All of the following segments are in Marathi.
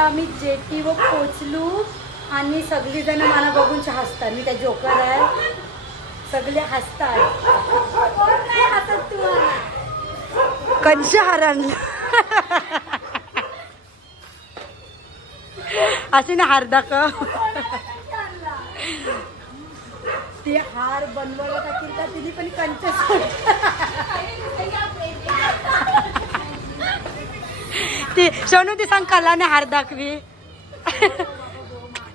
आता आम्ही जेटीवर पोचलो आणि सगळी जण मला बघून हसतात. मी त्या जोकर आहे, सगळे हसतात. कोण नाही हसत तू? कंश हरण असे ना हार दाखव. ते हार बनवायला टाकील का तिने पण कंच ती सोनू ती सांग कलाने हार दाखवी.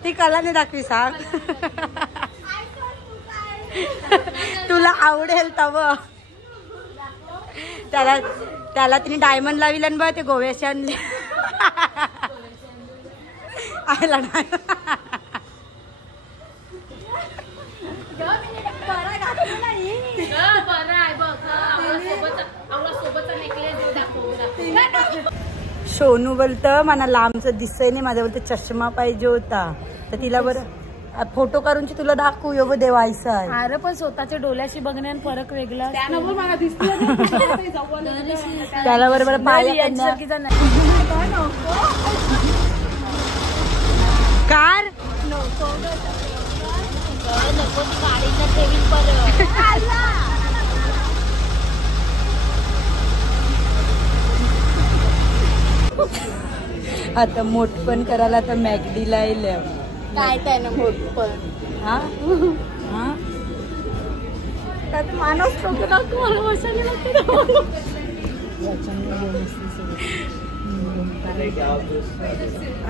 ती कलाने दाखवी सांग. तुला आवडेल तव. त्याला तिने डायमंड लाविला बघ ते गोव्याशी आणले. आयला सोनू बोलतं मला लांबचं दिसतंय नाही, माझ्या बोलतं चष्मा पाहिजे होता. तर तिला बरं फोटो काढून तुला दाखवू यो देवा ऐसा आहे. अरे पण स्वतःच्या डोळ्याशी बघण्यात फरक वेगळा. त्याला बरोबर पाया कार आता मोठ पण करायला आता मॅगडीला येईल काय त्यानं मोठ पण. हा हा माणूस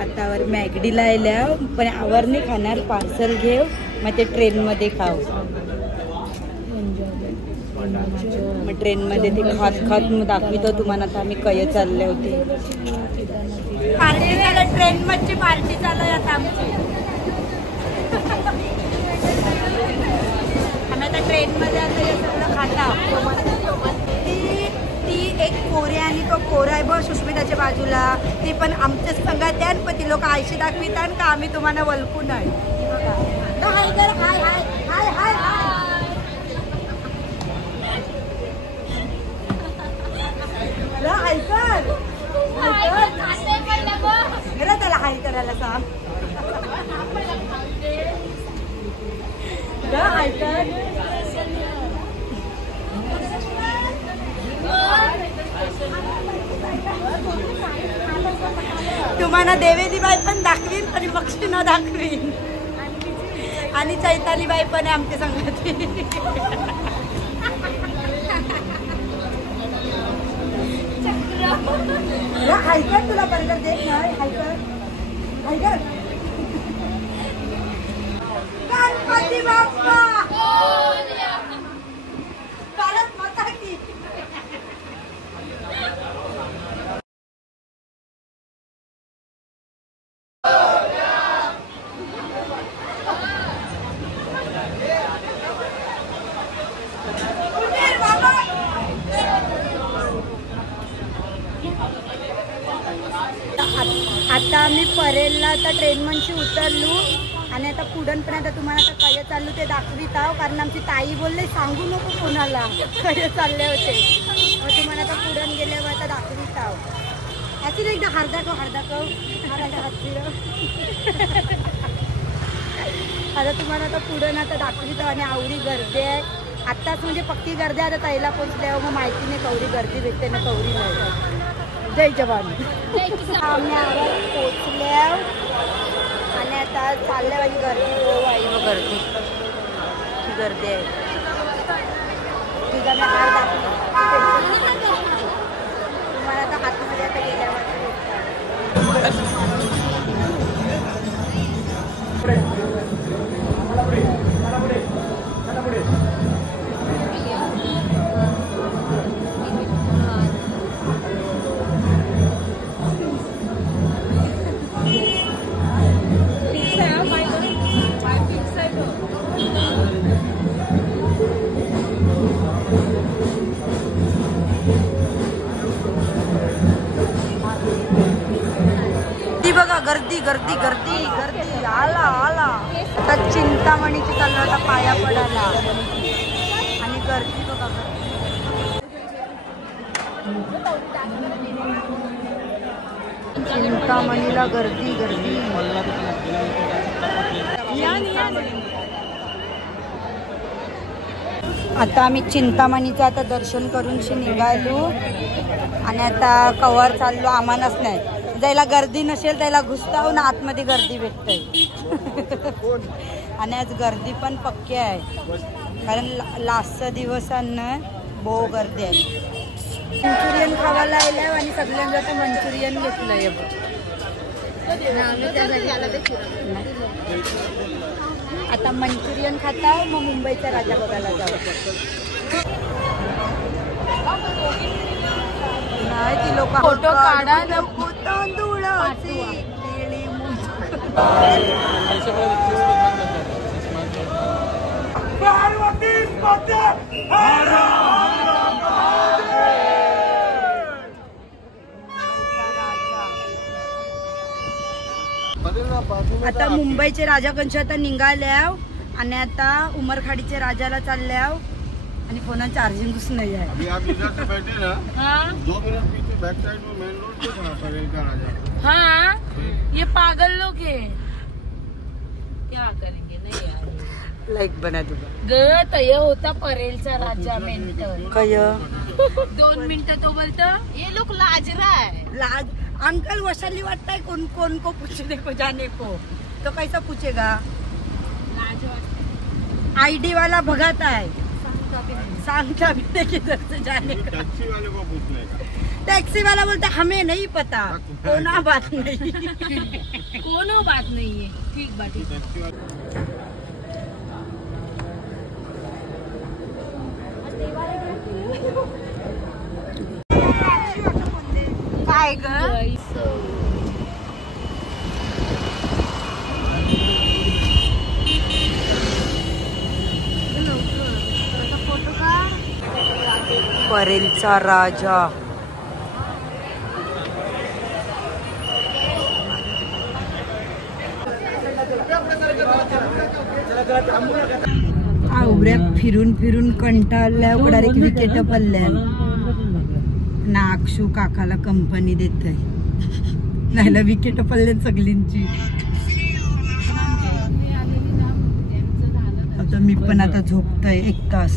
आता वर मॅगडीला आल्या पण आवर नाही खाणार, पार्सल घेऊ मग ते ट्रेन मध्ये खाऊ. मग ट्रेन मध्ये ते खात खात दाखवितो तुम्हाला. आता आम्ही कय चालले होते. पार्टी झालं, ट्रेन मध्ये पार्टी चालू आहे आता आमची. आम्ही आता ट्रेन मध्ये आता हे सगळं खाता. ती एक कोरे आणि तो कोरा आहे बघ सुष्मिताच्या बाजूला, ती पण आमच्याच संघात द्या. पण ती लोक आयशी दाखवितात का आम्ही तुम्हाला वलकू नाही. हाय कर हाय हाय हाय हाय हाय कर त्याला हाय करायला सांग. हाय कर तुम्हाला देवेली बाई पण दाखवीन आणि बक्षी न दाखवीन. आणि चैताली बाई पण आहे आमच्या संगती. हायकर तुला बर्गर देत नाही. हायकर हायकर गणपती बाप्पा भारत माता की. आता आम्ही परेलला आता ट्रेन म्हणशी उतरलो आणि आता पुढं पण आता तुम्हाला आता कय चाललो ते दाखवित आहो. कारण आमची ताई बोलले सांगू नको कोणाला कय चालले होते. मग तुम्हाला आता पुढं गेल्यावर आता दाखवित आहो. ॲक्च्युली एकदा हार दाखव हार दाखव आता तुम्हाला आता पुढं आता दाखवित आहो. आणि आवडी गर्दी आहे आत्ताच, म्हणजे पक्की गर्दी आहे. आता ताईला पोचल्यावर मग माहिती नाही कवरी गर्दी भेटते ना कवरी नाही. जय जवान. आम्ही आवाज पोचल्या आणि आता चालल्या माझी गर्दी गर्दी गर्दी आहे. तिचा मी हार दाखवली तुम्हाला आता हातमध्ये आता गेल्यावर. गर्दी गर्दी गर्दी गर्दी आला आला. तर चिंतामणीची चालू आता पाया पडायला आणि गर्दी बघा. चिंतामणीला गर्दी गर्दी. आता आम्ही चिंतामणीचं आता दर्शन करून निघालो आणि आता कवर चाललो. आम्हालाच नाही ज्याला गर्दी नसेल त्याला घुसताव ना आतमध्ये गर्दी भेटते. आणि आज गर्दी पण पक्की आहे कारण लास्टचा दिवसांना बहु गर्दी आहे. मंचुरियन खावायला आल्या आणि सगळ्यांना आता मंचुरियन घेतलंय. आता मंचुरियन खाता मग मुंबईचा राजा बघायला जाऊ. नाही ती लोक फोटो काढा नको तांदूळाची केळी आता मुंबईचे राजा कंश आता निघाल्याव आणि आता उमरखाडीचे राजाला चालल्याव आणि फोन चार्जिंगच नाही आहे. अभी आप इधर से बैठे ना, 2 मिनट पीछे बैक साइड में मेन रोड पे था परेल का राजा. हाँ ये पागल लोग हैं, क्या करेंगे नहीं यार. लाइक बना दूंगा ग तय होता परेलचा राजा मेंटल. कय 2 मिनिटं तो बोलता ये लोग लाज रहा है. लाज अंकल वैशाली वाटता है कौन कौन को पूछने को जाने को तो कैसा पूछेगा. लाज आईडी वाला भगाता है सांगता भी नहीं किधर से जाने का. टैक्सी वाले को पूछने का. टैक्सी वाला बोलता हमें नहीं पता कोना बात नहीं. कोनो बात नहीं है. ठीक बात है. काय ग परेलचा राजा. आवऱ्या फिरून फिरून कंटाळल्या एवढा एक विकेट पडल्या ना. अक्षू काकाला कंपनी देत नाही विकेट पडल्या सगळींची. आता मी पण आता झोपतोय 1 तास.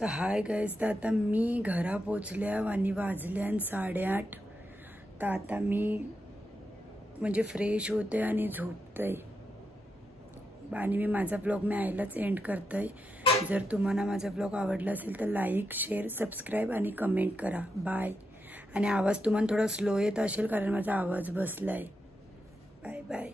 तर हाय गाईज, तर आता मी घरा पोचल्या आणि वाजल्या 8:30. तर आता मी म्हणजे फ्रेश होते आणि झोपतोय आणि मी माझा ब्लॉग मी आईलाच एंड करतोय. जर तुम्हाला माझा ब्लॉग आवडला असेल तर लाईक शेअर सबस्क्राईब आणि कमेंट करा. बाय. आणि आवाज तुम्हाला थोडा स्लो येत असेल कारण माझा आवाज बसलाय. Bye bye.